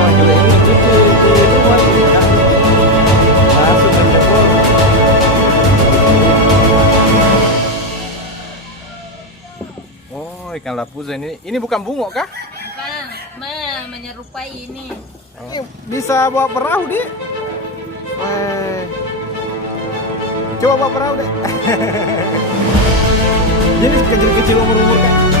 orang juga ini di rumah ini kan. Masuk ke dapur. Oh, ikan lapuza ini bukan bungo kah? Bukan, menyerupai ini. Ini bisa bawa perahu dia. Coba bawa perahu deh. Jadi kecil-kecil umur-umur kan.